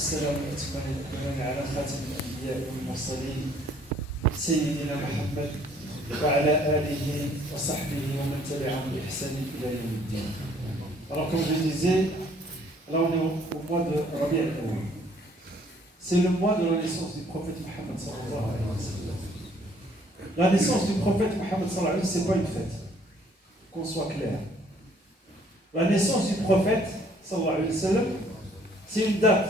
والسلام والأتمان على خاتم الأنبياء والمرسلين سيدنا محمد وعلى آله وصحبه ومن تبعهم بإحسان إلى يوم الدين. Alors comme je disais, là on est au mois de Rabi' al-Awwal. C'est le mois de la naissance du prophète Mohammed sallallahu alayhi wa sallam. La naissance du prophète Mohammed sallallahu alayhi wa sallam, c'est pas une fête, qu'on soit clair. La naissance du prophète sallallahu alayhi wa sallam, c'est une date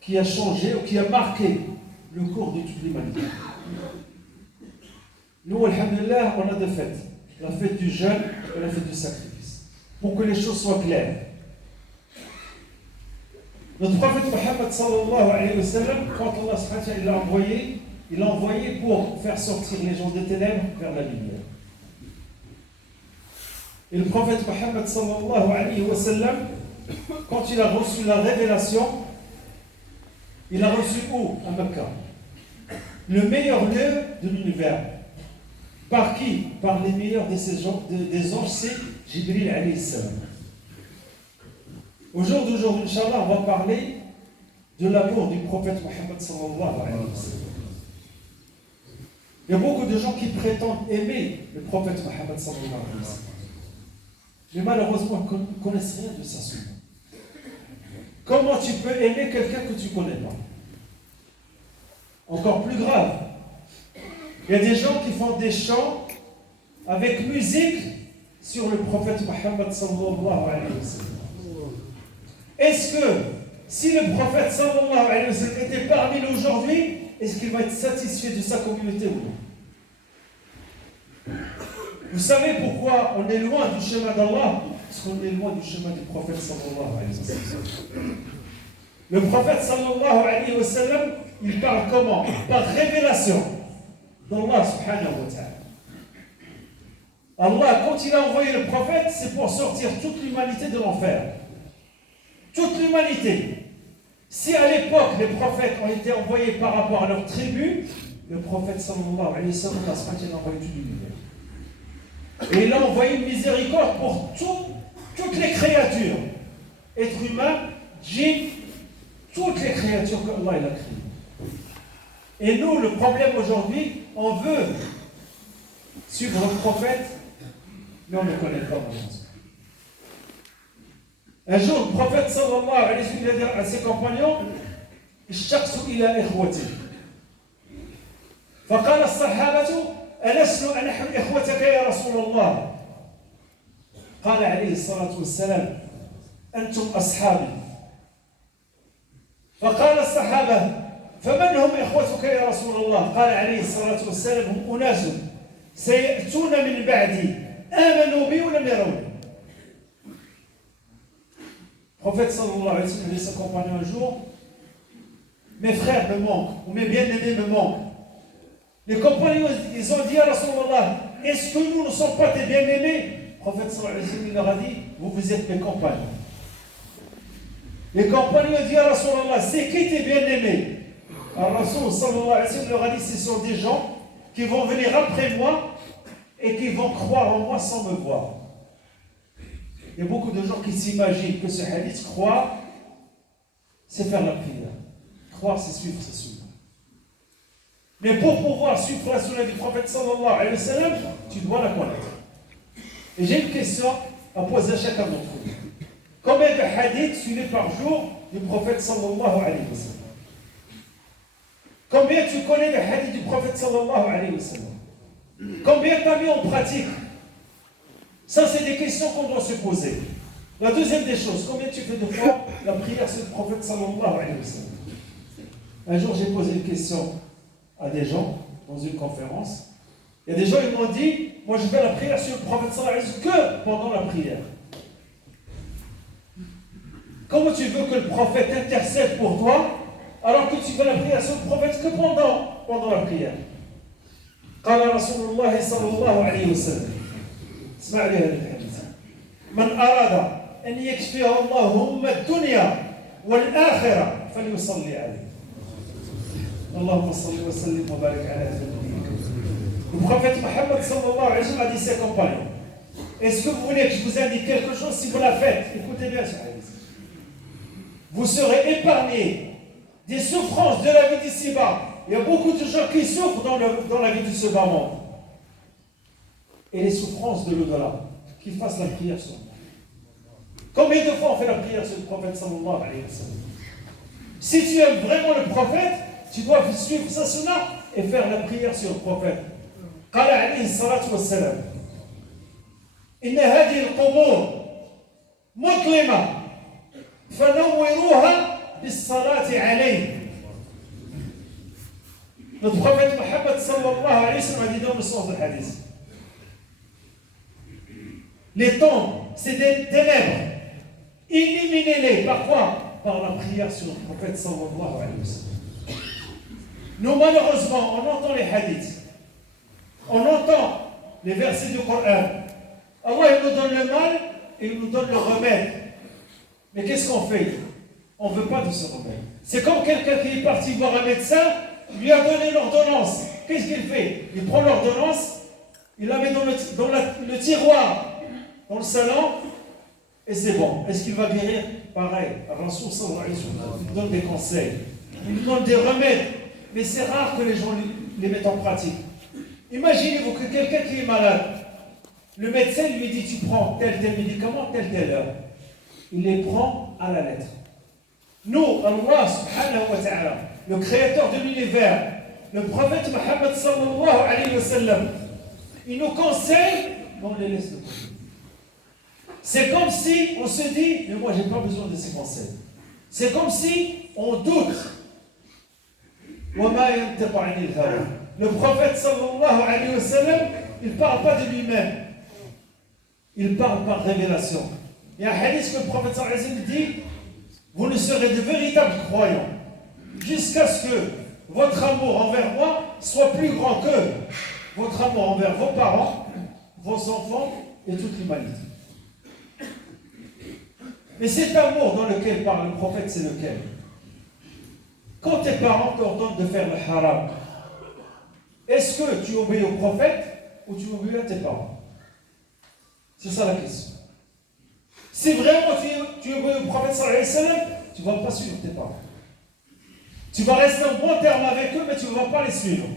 qui a changé ou qui a marqué le cours de toute l'humanité. Nous, alhamdulillah, on a deux fêtes. La fête du jeûne et la fête du sacrifice. Pour que les choses soient claires. Notre prophète Mohammed sallallahu alayhi wa sallam, quand Allah subhanahu wa ta'ala l'a envoyé, il l'a envoyé pour faire sortir les gens des ténèbres vers la lumière. Et le prophète Mohammed sallallahu alayhi wa sallam, quand il a reçu la révélation, il a reçu où? À Mecca. Le meilleur lieu de l'univers. Par qui? Par les meilleurs des anges, c'est Jibril alayhi salam. Au jour d'aujourd'hui, Inch'Allah, on va parler de l'amour du prophète Mohammed sallallahu alayhi wa sallam. Il y a beaucoup de gens qui prétendent aimer le prophète Mohammed sallallahu alayhi wa sallam. Mais malheureusement, ils ne connaissent rien de sa sunna. Comment tu peux aimer quelqu'un que tu ne connais pas? Encore plus grave, il y a des gens qui font des chants avec musique sur le prophète Mohammed sallallahu alayhi wa sallam. Est-ce que si le prophète sallallahu alayhi wa sallam était parmi nous aujourd'hui, est-ce qu'il va être satisfait de sa communauté ou non? Vous savez pourquoi on est loin du chemin d'Allah? Parce qu'on est loin du chemin du prophète sallallahu alayhi wa sallam. Le prophète sallallahu alayhi wa sallam, il parle comment? Par révélation d'Allah subhanahu wa ta'ala. Allah, quand il a envoyé le prophète, c'est pour sortir toute l'humanité de l'enfer. Toute l'humanité. Si à l'époque les prophètes ont été envoyés par rapport à leur tribu, le prophète sallallahu alayhi wa sallam a envoyé toute l'univers. Et il a envoyé une miséricorde pour toutes les créatures, êtres humains, djinns, toutes les créatures qu'Allah a créées. Et nous, le problème aujourd'hui, on veut suivre le prophète, mais on ne connaît pas malheureusement. Un jour, le prophète sallallahu alayhi wa sallam a dit à ses compagnons, Ishaqsu ila ikhwati. فقال الصحابة ألسنا نحن إخوتك يا رسول الله؟ قال عليه الصلاة والسلام أنتم أصحابي. فقال الصحابة فمن هم إخوتك يا رسول الله؟ قال عليه الصلاة والسلام هم أناس سيأتون من بعدي آمنوا بي ولم يروني. Le prophète sallallahu alayhi wa sallam dit à ses compagnons un jour, mes frères me manquent, ou mes bien-aimés me manquent. Les compagnons, ils ont dit à Rasulallah, est-ce que nous ne sommes pas tes bien-aimés? Le prophète sallallahu alayhi wa sallam leur a dit, vous êtes mes compagnons. Les compagnons ont dit à Rasulallah, c'est qui tes bien-aimés? Alors Rasul sallallahu alayhi wa sallam leur a dit, ce sont des gens qui vont venir après moi et qui vont croire en moi sans me voir. Il y a beaucoup de gens qui s'imaginent que ce hadith, croire, c'est faire la prière. Croire, c'est suivre sa sunna. Mais pour pouvoir suivre la sunna du prophète sallallahu alayhi wa sallam, tu dois la connaître. Et j'ai une question à poser à chacun d'entre vous. Combien de hadiths suivis par jour du prophète sallallahu alayhi wa sallam? Combien tu connais de hadiths du prophète sallallahu alayhi wa sallam? Combien tu as mis en pratique? Ça, c'est des questions qu'on doit se poser. La deuxième des choses, combien tu fais de fois la prière sur le prophète sallallahu alayhi wa sallam? Un jour, j'ai posé une question à des gens dans une conférence. Il y a des gens, ils m'ont dit, moi je fais la prière sur le prophète sallallahu alayhi wa sallam que pendant la prière. Comment tu veux que le prophète intercède pour toi alors que tu fais la prière sur le prophète que pendant la prière? قال رسول الله صلى الله عليه وسلم اسمع لي هذا الحديث من أراد أن يكفيه الله هم الدنيا والآخرة فليصلي عليه اللهم صل وسلم وبارك على نبيك. Le prophète Mohammed sallallahu alayhi wa sallam a dit à ses compagnons, est-ce que vous voulez que je vous indique quelque chose? Si vous la faites, écoutez bien ce hadith. Vous serez épargnés des souffrances de la vie d'ici-bas. Il y a beaucoup de gens qui souffrent dans la vie de ce bas monde. Et les souffrances de l'au-delà, qu'ils fassent la prière sur moi. Combien de fois on fait la prière sur le prophète sallallahu alayhi wa sallam? Si tu aimes vraiment le prophète, tu dois suivre sa sunna et faire la prière sur le prophète. قال عليه الصلاة والسلام إن هذه القبور مظلمة فنوروها بالصلاة عليه. Notre prophète Mohammed sallallahu alayhi wa sallam a dit dans le sens du hadith. Les tombes, c'est des ténèbres. Éliminez-les. Par quoi? Par la prière sur le prophète sallallahu alayhi wa sallam. Nous, malheureusement, on entend les hadiths. On entend les versets du Coran. Allah, il nous donne le mal et il nous donne le remède. Mais qu'est-ce qu'on fait? On ne veut pas de ce remède. C'est comme quelqu'un qui est parti voir un médecin, lui a donné l'ordonnance. Qu'est-ce qu'il fait? Il prend l'ordonnance, il la met dans le tiroir, dans le salon, et c'est bon. Est-ce qu'il va guérir? Pareil. Rasoul sallallahu alayhi wa sallam, il donne des conseils, il donne des remèdes, mais c'est rare que les gens les mettent en pratique. Imaginez-vous que quelqu'un qui est malade, le médecin lui dit tu prends tel médicament, telle heure. Il les prend à la lettre. Nous, Allah subhanahu wa ta'ala, le créateur de l'univers, le prophète Mohammed sallallahu alayhi wa sallam, il nous conseille, on les laisse de côté. C'est comme si on se dit, mais moi j'ai pas besoin de ces conseils. C'est comme si on doute. Le prophète sallallahu alayhi wa sallam, il ne parle pas de lui-même. Il parle par révélation. Il y a un hadith que le prophète sallallahu alayhi wa sallam dit, vous ne serez de véritables croyants jusqu'à ce que votre amour envers moi soit plus grand que votre amour envers vos parents, vos enfants et toute l'humanité. Mais cet amour dans lequel parle le prophète, c'est lequel? Quand tes parents t'ordonnent de faire le haram, est-ce que tu obéis au prophète ou tu obéis à tes parents? C'est ça la question. Si vraiment tu obéis au prophète sallallahu alayhi wa sallam, tu ne vas pas suivre tes parents. Tu vas rester en bon terme avec eux, mais tu ne vas pas les suivre.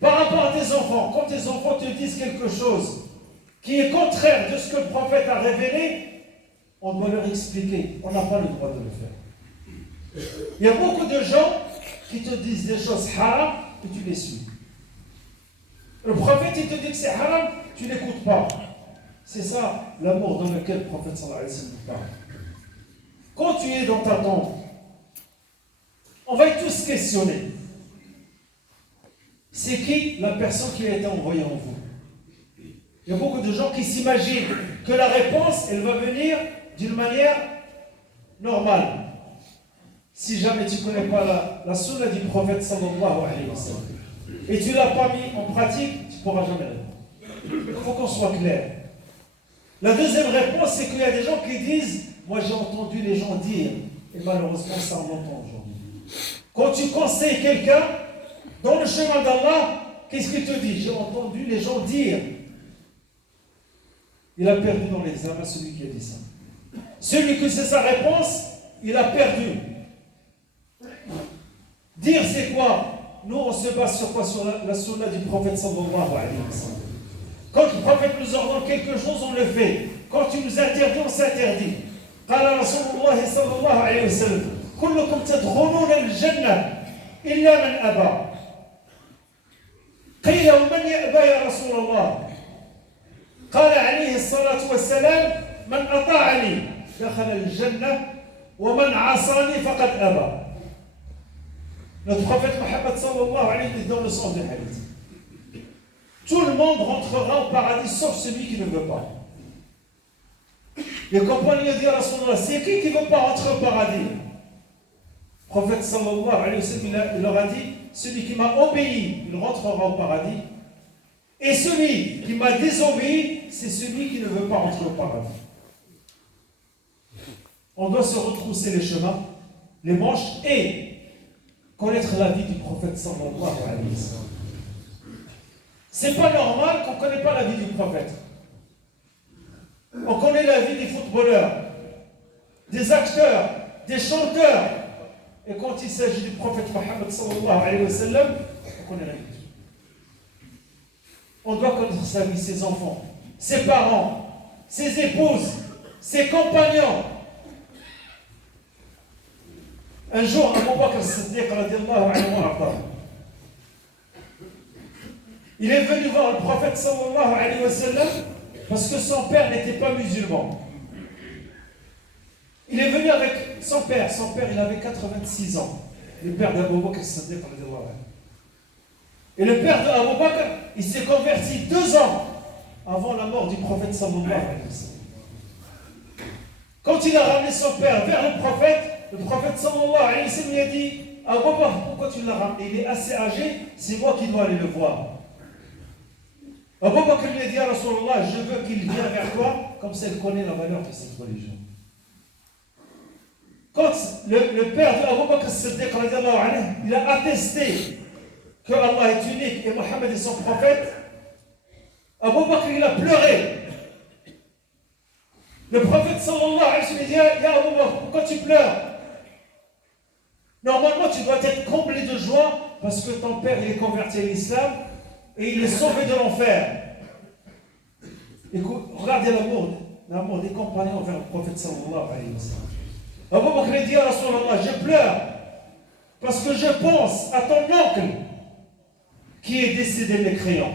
Par rapport à tes enfants, quand tes enfants te disent quelque chose qui est contraire de ce que le prophète a révélé, on doit leur expliquer. On n'a pas le droit de le faire. Il y a beaucoup de gens qui te disent des choses haram et tu les suis. Le prophète, il te dit que c'est haram, tu ne l'écoutes pas. C'est ça l'amour dans lequel le prophète sallallahu alayhi wa sallam parle. Quand tu es dans ta tombe, on va tous questionner. C'est qui la personne qui a été envoyée en vous? Il y a beaucoup de gens qui s'imaginent que la réponse, elle va venir d'une manière normale. Si jamais tu ne connais pas la sunna du prophète sallallahu alayhi wa sallam et tu ne l'as pas mis en pratique, tu ne pourras jamais répondre. Il faut qu'on soit clair. La deuxième réponse, c'est qu'il y a des gens qui disent, moi j'ai entendu les gens dire, et malheureusement ça on l'entend aujourd'hui. Quand tu conseilles quelqu'un dans le chemin d'Allah, qu'est-ce qu'il te dit? J'ai entendu les gens dire. Il a perdu dans l'examen celui qui a dit ça. Celui que c'est sa réponse, il a perdu. Dire c'est quoi? Nous on se base sur quoi? Sur la sunna du prophète sallallahu alayhi wa sallam. Quand le prophète nous ordonne quelque chose, on le fait. Quand tu nous interdis, on s'interdit. قال رسول الله صلى الله عليه وسلم كلكم تدخلون الجنة إلا من أبى. قيل ومن يأبى يا رسول الله؟ قال عليه الصلاة والسلام من أطاعني دخل الجنة ومن عصاني فقد أبى. Notre prophète Mohammed sallallahu alayhi wa sallam est dans le sens du hadith. Tout le monde rentrera au paradis sauf celui qui ne veut pas. Les compagnons dirent à Rasulullah, c'est qui ne veut pas rentrer au paradis? Le prophète sallallahu alayhi wa sallam, il leur a dit, celui qui m'a obéi, il rentrera au paradis. Et celui qui m'a désobéi, c'est celui qui ne veut pas rentrer au paradis. On doit se retrousser les chemins, les manches et connaître la vie du prophète sallallahu alayhi wa sallam. C'est pas normal qu'on ne connaît pas la vie du prophète. On connaît la vie des footballeurs, des acteurs, des chanteurs. Et quand il s'agit du prophète Mohammed sallallahu alayhi wa sallam, on connaît rien du tout. On doit connaître sa vie, ses enfants, ses parents, ses épouses, ses compagnons. Un jour, Abu Bakr as-Siddiq radiallahu anhu wa il est venu voir le prophète sallallahu alayhi wa sallam parce que son père n'était pas musulman. Il est venu avec son père. Son père, il avait 86 ans. Le père d'Abu Bakr as-Siddiq radiallahu anhu. Et le père d'Abu Bakr, il s'est converti 2 ans avant la mort du prophète sallallahu alayhi wa sallam. Quand il a ramené son père vers le prophète sallallahu alayhi wa sallam lui a dit Abu Bakr, pourquoi tu l'as ramené? Il est assez âgé, c'est moi qui dois aller le voir. Abu Bakr lui a dit à Rasulullah, je veux qu'il vienne vers toi, comme ça il connaît la valeur de cette religion. Quand le père d'Abu Bakr as-Siddiq radiallahu anhu, il a attesté que Allah est unique et Mohammed est son prophète, Abu Bakr il a pleuré. Le prophète sallallahu alayhi wa sallam dit Ya Abu Bakr, pourquoi tu pleures? Normalement tu dois être comblé de joie parce que ton père il est converti à l'islam et il est sauvé de l'enfer. Écoute, regardez l'amour des compagnons envers le prophète sallallahu alayhi wa sallam. Abu Bakr dit à Rasulallah, je pleure parce que je pense à ton oncle qui est décédé mécréant.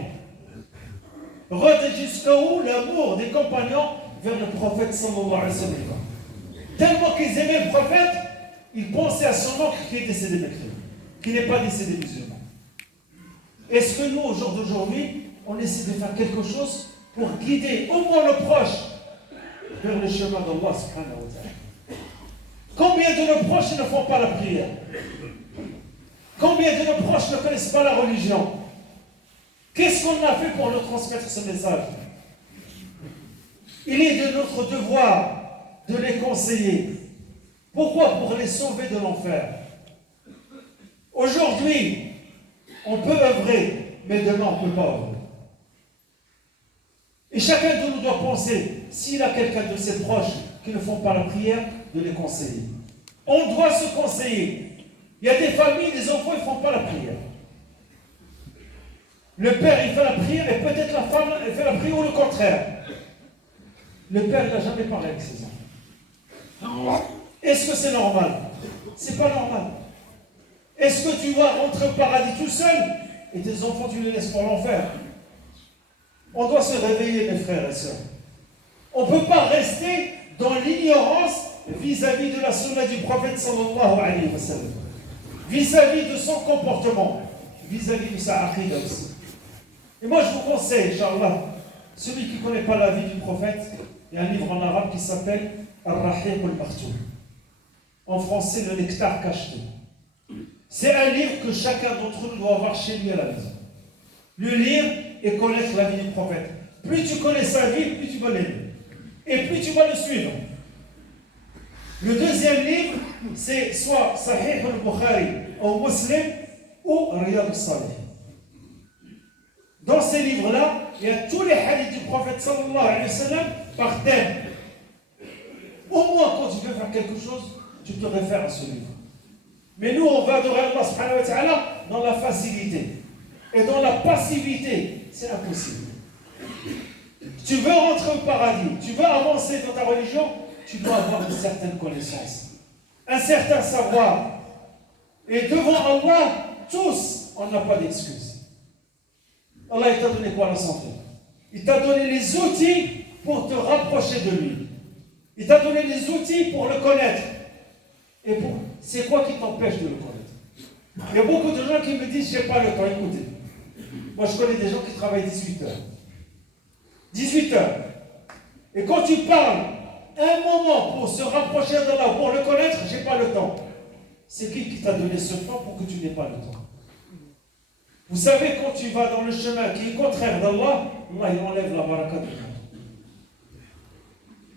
Regardez jusqu'où l'amour des compagnons vers le prophète sallallahu alayhi wa sallam. Tellement qu'ils aimaient le prophète, ils pensaient à son oncle qui est décédé mécréant, qui n'est pas décédé musulman. Est-ce que nous, au jour d'aujourd'hui, on essaie de faire quelque chose pour guider au moins nos proches vers le chemin d'Allah subhanahu wa ta'ala? Combien de nos proches ne font pas la prière? Combien de nos proches ne connaissent pas la religion? Qu'est-ce qu'on a fait pour leur transmettre ce message? Il est de notre devoir de les conseiller. Pourquoi? Pour les sauver de l'enfer. Aujourd'hui, on peut œuvrer, mais demain on ne peut pas œuvrer. Et chacun de nous doit penser, s'il a quelqu'un de ses proches qui ne font pas la prière, de les conseiller. On doit se conseiller. Il y a des familles, des enfants, ils ne font pas la prière. Le père, il fait la prière et peut-être la femme, elle fait la prière ou le contraire. Le père, il n'a jamais parlé avec ses enfants. Est-ce que c'est normal? C'est pas normal. Est-ce que tu vas rentrer au paradis tout seul et tes enfants, tu les laisses pour l'enfer? On doit se réveiller, mes frères et sœurs. On ne peut pas rester dans l'ignorance vis-à-vis de la sunna du prophète sallallahu alayhi wa sallam, vis-à-vis de son comportement, vis-à-vis de sa aqidah aussi. Et moi je vous conseille, Inch'Allah, celui qui ne connaît pas la vie du prophète, il y a un livre en arabe qui s'appelle Ar-Rahiq al-Maktoum. En français, le nectar cacheté. C'est un livre que chacun d'entre nous doit avoir chez lui à la maison. Le lire et connaître la vie du prophète. Plus tu connais sa vie, plus tu vas l'aimer. Et plus tu vas le suivre. Le deuxième livre, c'est soit Sahih al-Bukhari ou Muslim ou Riyad al-Salih. Dans ces livres-là, il y a tous les hadiths du prophète sallallahu alayhi wa sallam par thème. Au moins, quand tu veux faire quelque chose, tu te réfères à ce livre. Mais nous, on va adorer Allah subhanahu wa ta'ala dans la facilité. Et dans la passivité, c'est impossible. Tu veux rentrer au paradis, tu veux avancer dans ta religion, tu dois avoir une certaine connaissance, un certain savoir. Et devant Allah, tous, on n'a pas d'excuses. Allah, il t'a donné quoi? La santé. Il t'a donné les outils pour te rapprocher de lui. Il t'a donné les outils pour le connaître. Et c'est quoi qui t'empêche de le connaître? Il y a beaucoup de gens qui me disent, je n'ai pas le temps. Écoutez, moi je connais des gens qui travaillent 18 heures. 18 heures. Et quand tu parles un moment pour se rapprocher d'Allah, pour le connaître, je n'ai pas le temps. C'est qui t'a donné ce temps pour que tu n'aies pas le temps? Vous savez, quand tu vas dans le chemin qui est contraire d'Allah, Allah il enlève la baraka de toi.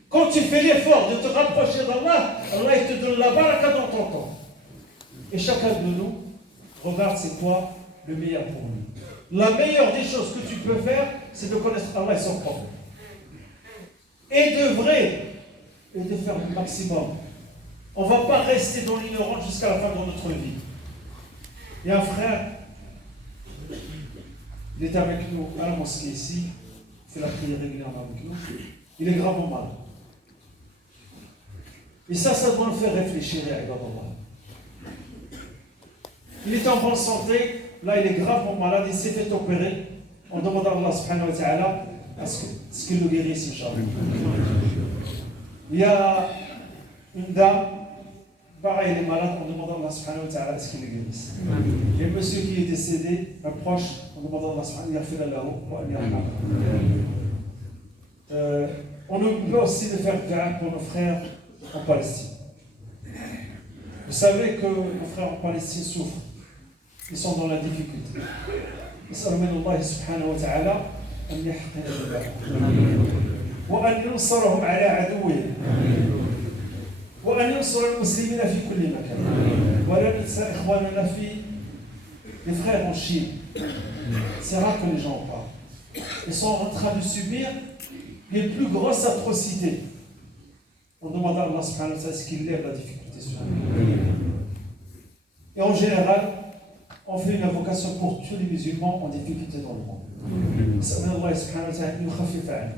Quand tu fais l'effort de te rapprocher d'Allah, Allah il te donne la baraka dans ton temps. Et chacun de nous regarde c'est quoi le meilleur pour lui. La meilleure des choses que tu peux faire, c'est de connaître Allah et son propre. Et d'œuvrer et de faire le maximum On ne va pas rester dans l'ignorance jusqu'à la fin de notre vie. Il y a un frère, il est avec nous à la mosquée ici, il fait la prière régulièrement avec nous. Il est gravement malade. Et ça doit nous faire réfléchir à Allah. Il est en bonne santé, là il est gravement malade, il s'est fait opérer. On demande à Allah subhanahu wa ta'ala à ce qu'il le guérisse, Inch'Allah. Il y a une dame, pareil, elle est malade, on demande à Allah subhanahu wa ta'ala à ce qu'il le guérisse. Il y a un monsieur qui est décédé, un proche, on demande à Allah subhanahu wa ta'ala. On peut aussi le faire pour nos frères en Palestine. Vous savez que nos frères en Palestine souffrent. Ils sont dans la difficulté. نسأل من الله سبحانه وتعالى أن يحقن ذنوبهم وأن ينصرهم على عدوهم وأن ينصر المسلمين في كل مكان ولا ننسى إخواننا les frères en Chine. C'est rare que les gens en parlent. Ils sont en train de subir les plus grosses atrocités. On demande à Allah subhanahu wa ta'ala ce qu'il lève la difficulté sur nous. Et en général, on fait une invocation pour tous les musulmans en difficulté dans le monde. نسأل الله سبحانه وتعالى أن يخفف عنا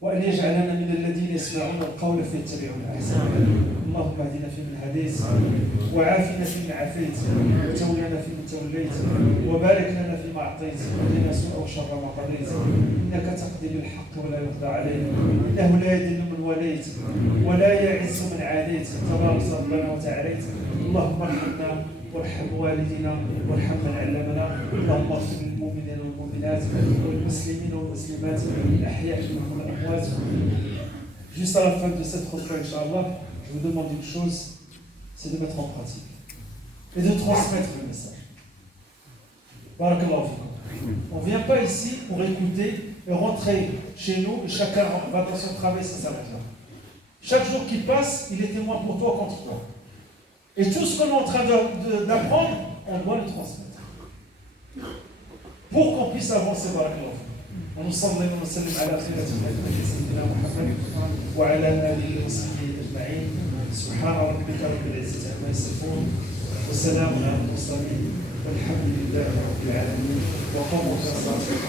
وأن يجعلنا من الذين يسمعون القول فيتبعون أحسنه. اللهم اهدنا فيمن هديت وعافنا فيمن عافيت وتولنا فيمن توليت وبارك لنا فيما أعطيت وقنا سوء وشر ما قضيت إنك تقضي بالحق ولا يقضى عليك إنه لا يذل من وليت ولا يعز من عاديت تبارك ربنا وتعاليت. اللهم ارحمنا وارحم والدينا وارحم من علمنا. اللهم اغفر للمؤمنين والمؤمنات والمسلمين والمسلمات الأحياء منهم والأموات. Juste à la fin de cette khutbah, Inch'Allah, je vous demande une chose, c'est de mettre en pratique et de transmettre le message. Barakallahu fikum. On ne vient pas ici pour écouter et rentrer chez nous et chacun va dans son travail, ça s'arrête là. Chaque jour qui passe, il est témoin pour toi contre toi. Et tout ce qu'on est en train d'apprendre, on doit le transmettre. Pour qu'on puisse avancer, barakallahu fikum. ونصلي ونسلم على خيرة خلقه سيدنا محمد وعلى آله وصحبه أجمعين. سبحان ربك رب العزة عما يصفون وسلام على المرسلين والحمد لله رب العالمين وقوموا في صلاتكم.